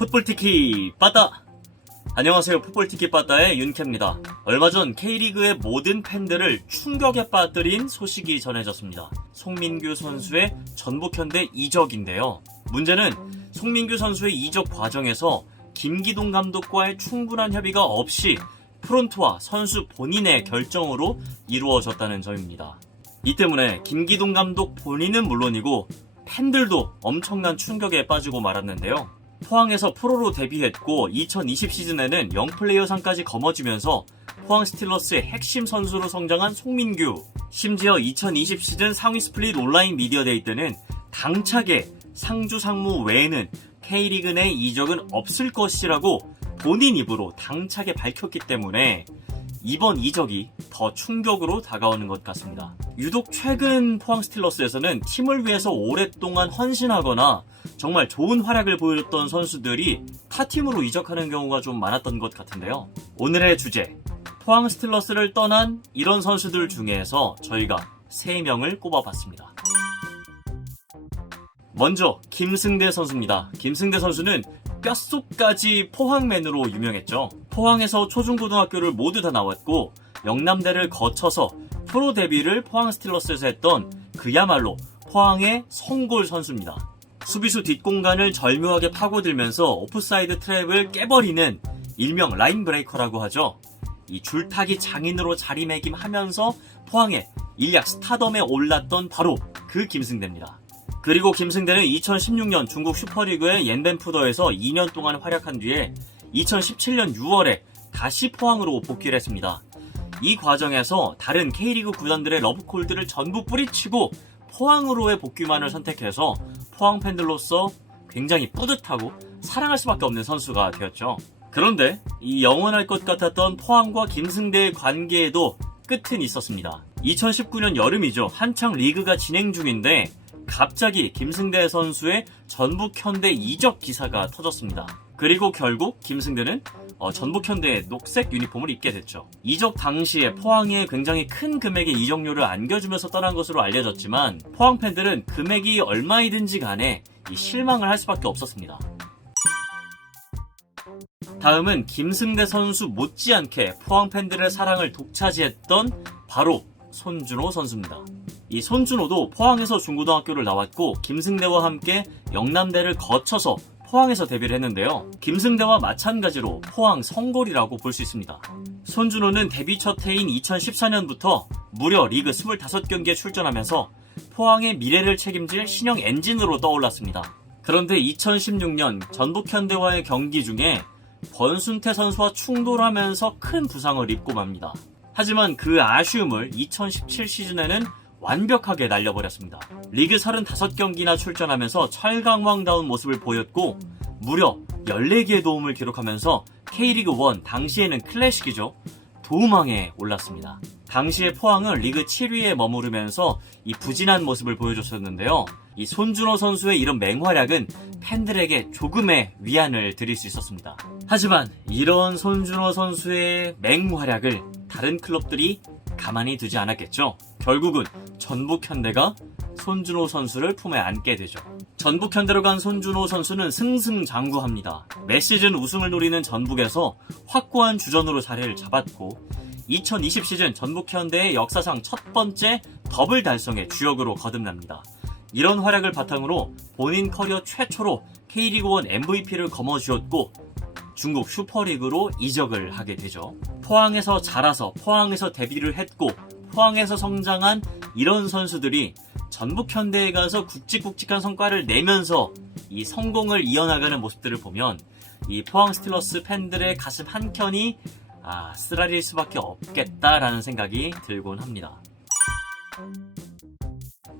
풋볼티키 빠따. 안녕하세요. 풋볼티키 빠따의 윤캐입니다. 얼마 전 K리그의 모든 팬들을 충격에 빠뜨린 소식이 전해졌습니다. 송민규 선수의 전북현대 이적인데요. 문제는 송민규 선수의 이적 과정에서 김기동 감독과의 충분한 협의가 없이 프론트와 선수 본인의 결정으로 이루어졌다는 점입니다. 이 때문에 김기동 감독 본인은 물론이고 팬들도 엄청난 충격에 빠지고 말았는데요. 포항에서 프로로 데뷔했고 2020 시즌에는 영플레이어 상까지 거머쥐면서 포항 스틸러스의 핵심 선수로 성장한 송민규. 심지어 2020 시즌 상위 스플릿 온라인 미디어 데이 때는 당차게 상주 상무 외에는 K리그 내 이적은 없을 것이라고 본인 입으로 당차게 밝혔기 때문에 이번 이적이 더 충격으로 다가오는 것 같습니다. 유독 최근 포항 스틸러스에서는 팀을 위해서 오랫동안 헌신하거나 정말 좋은 활약을 보여줬던 선수들이 타 팀으로 이적하는 경우가 좀 많았던 것 같은데요. 오늘의 주제 포항 스틸러스를 떠난 이런 선수들 중에서 저희가 3명을 꼽아봤습니다. 먼저 김승대 선수입니다. 김승대 선수는 뼛속까지 포항맨으로 유명했죠. 포항에서 초중고등학교를 모두 다 나왔고 영남대를 거쳐서 프로 데뷔를 포항 스틸러스에서 했던 그야말로 포항의 성골 선수입니다. 수비수 뒷공간을 절묘하게 파고들면서 오프사이드 트랩을 깨버리는 일명 라인 브레이커라고 하죠. 이 줄타기 장인으로 자리매김하면서 포항의 일약 스타덤에 올랐던 바로 그 김승대입니다. 그리고 김승대는 2016년 중국 슈퍼리그의 옌벤푸더에서 2년 동안 활약한 뒤에 2017년 6월에 다시 포항으로 복귀를 했습니다. 이 과정에서 다른 K리그 구단들의 러브콜들을 전부 뿌리치고 포항으로의 복귀만을 선택해서 포항 팬들로서 굉장히 뿌듯하고 사랑할 수밖에 없는 선수가 되었죠. 그런데 이 영원할 것 같았던 포항과 김승대의 관계에도 끝은 있었습니다. 2019년 여름이죠. 한창 리그가 진행 중인데 갑자기 김승대 선수의 전북 현대 이적 기사가 터졌습니다. 그리고 결국 김승대는 어, 전북 현대의 녹색 유니폼을 입게 됐죠. 이적 당시에 포항에 굉장히 큰 금액의 이적료를 안겨주면서 떠난 것으로 알려졌지만 포항 팬들은 금액이 얼마이든지 간에 이 실망을 할 수밖에 없었습니다. 다음은 김승대 선수 못지않게 포항 팬들의 사랑을 독차지했던 바로 손준호 선수입니다. 이 손준호도 포항에서 중고등학교를 나왔고 김승대와 함께 영남대를 거쳐서 포항에서 데뷔를 했는데요. 김승대와 마찬가지로 포항 성골이라고 볼 수 있습니다. 손준호는 데뷔 첫 해인 2014년부터 무려 리그 25경기에 출전하면서 포항의 미래를 책임질 신형 엔진으로 떠올랐습니다. 그런데 2016년 전북 현대와의 경기 중에 권순태 선수와 충돌하면서 큰 부상을 입고 맙니다. 하지만 그 아쉬움을 2017 시즌에는 완벽하게 날려버렸습니다. 리그 35경기나 출전하면서 철강왕다운 모습을 보였고 무려 14개의 도움을 기록하면서 K리그 1 당시에는 클래식이죠. 도움왕에 올랐습니다. 당시에 포항은 리그 7위에 머무르면서 이 부진한 모습을 보여줬었는데요. 이 손준호 선수의 이런 맹활약은 팬들에게 조금의 위안을 드릴 수 있었습니다. 하지만 이런 손준호 선수의 맹활약을 다른 클럽들이 가만히 두지 않았겠죠. 결국은 전북 현대가 손준호 선수를 품에 안게 되죠. 전북 현대로 간 손준호 선수는 승승장구합니다. 매 시즌 우승을 노리는 전북에서 확고한 주전으로 자리를 잡았고 2020 시즌 전북 현대의 역사상 첫 번째 더블 달성의 주역으로 거듭납니다. 이런 활약을 바탕으로 본인 커리어 최초로 K리그1 MVP를 거머쥐었고 중국 슈퍼리그로 이적을 하게 되죠. 포항에서 자라서 포항에서 데뷔를 했고 포항에서 성장한 이런 선수들이 전북 현대에 가서 굵직굵직한 성과를 내면서 이 성공을 이어나가는 모습들을 보면 이 포항 스틸러스 팬들의 가슴 한켠이 아, 쓰라릴 수밖에 없겠다라는 생각이 들곤 합니다.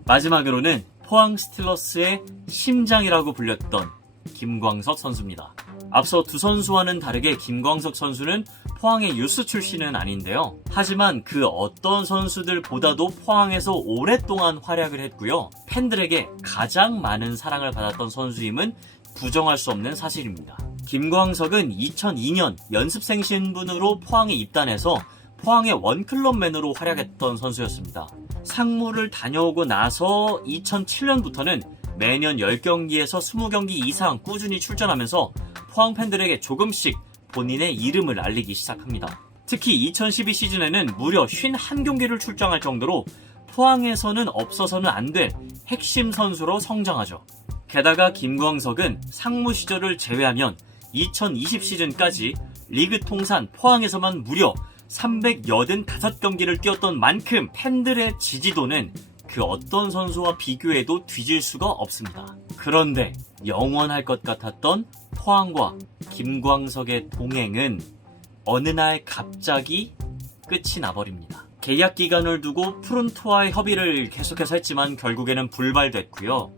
마지막으로는 포항 스틸러스의 심장이라고 불렸던 김광석 선수입니다. 앞서 두 선수와는 다르게 김광석 선수는 포항의 유스 출신은 아닌데요. 하지만 그 어떤 선수들보다도 포항에서 오랫동안 활약을 했고요. 팬들에게 가장 많은 사랑을 받았던 선수임은 부정할 수 없는 사실입니다. 김광석은 2002년 연습생 신분으로 포항에 입단해서 포항의 원클럽맨으로 활약했던 선수였습니다. 상무를 다녀오고 나서 2007년부터는 매년 10경기에서 20경기 이상 꾸준히 출전하면서 포항 팬들에게 조금씩 본인의 이름을 알리기 시작합니다. 특히 2012 시즌에는 무려 51경기를 출장할 정도로 포항에서는 없어서는 안 될 핵심 선수로 성장하죠. 게다가 김광석은 상무 시절을 제외하면 2020 시즌까지 리그 통산 포항에서만 무려 385경기를 뛰었던 만큼 팬들의 지지도는 그 어떤 선수와 비교해도 뒤질 수가 없습니다. 그런데 영원할 것 같았던 포항과 김광석의 동행은 어느 날 갑자기 끝이 나버립니다. 계약 기간을 두고 프론트와의 협의를 계속해서 했지만 결국에는 불발됐고요.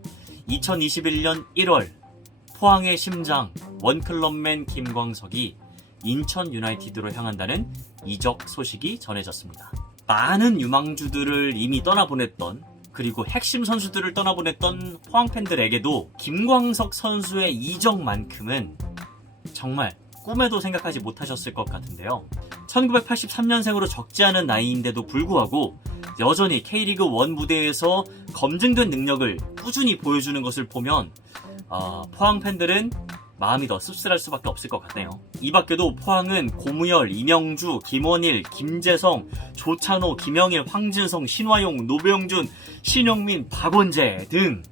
2021년 1월 포항의 심장 원클럽맨 김광석이 인천 유나이티드로 향한다는 이적 소식이 전해졌습니다. 많은 유망주들을 이미 떠나보냈던 그리고 핵심 선수들을 떠나보냈던 포항 팬들에게도 김광석 선수의 이적만큼은 정말 꿈에도 생각하지 못하셨을 것 같은데요. 1983년생으로 적지 않은 나이인데도 불구하고 여전히 K리그 1 무대에서 검증된 능력을 꾸준히 보여주는 것을 보면 아, 포항 팬들은 마음이 더 씁쓸할 수밖에 없을 것 같네요. 이 밖에도 포항은 고무열, 이명주, 김원일, 김재성, 조찬호, 김영일, 황진성, 신화용, 노병준, 신영민, 박원재 등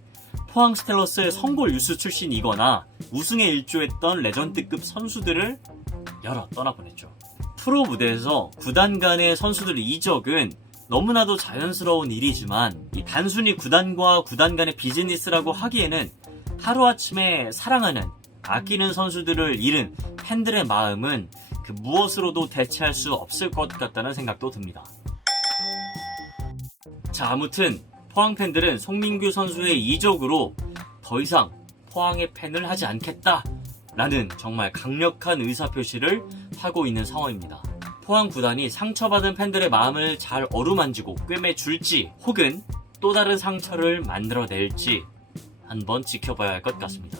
포항 스텔러스의 성골 유스 출신이거나 우승에 일조했던 레전드급 선수들을 여러 떠나보냈죠. 프로 무대에서 구단 간의 선수들 이적은 너무나도 자연스러운 일이지만 이 단순히 구단과 구단 간의 비즈니스라고 하기에는 하루아침에 사랑하는 아끼는 선수들을 잃은 팬들의 마음은 그 무엇으로도 대체할 수 없을 것 같다는 생각도 듭니다. 자, 아무튼 포항 팬들은 송민규 선수의 이적으로 더 이상 포항의 팬을 하지 않겠다. 라는 정말 강력한 의사표시를 하고 있는 상황입니다. 포항 구단이 상처받은 팬들의 마음을 잘 어루만지고 꿰매줄지 혹은 또 다른 상처를 만들어낼지 한번 지켜봐야 할 것 같습니다.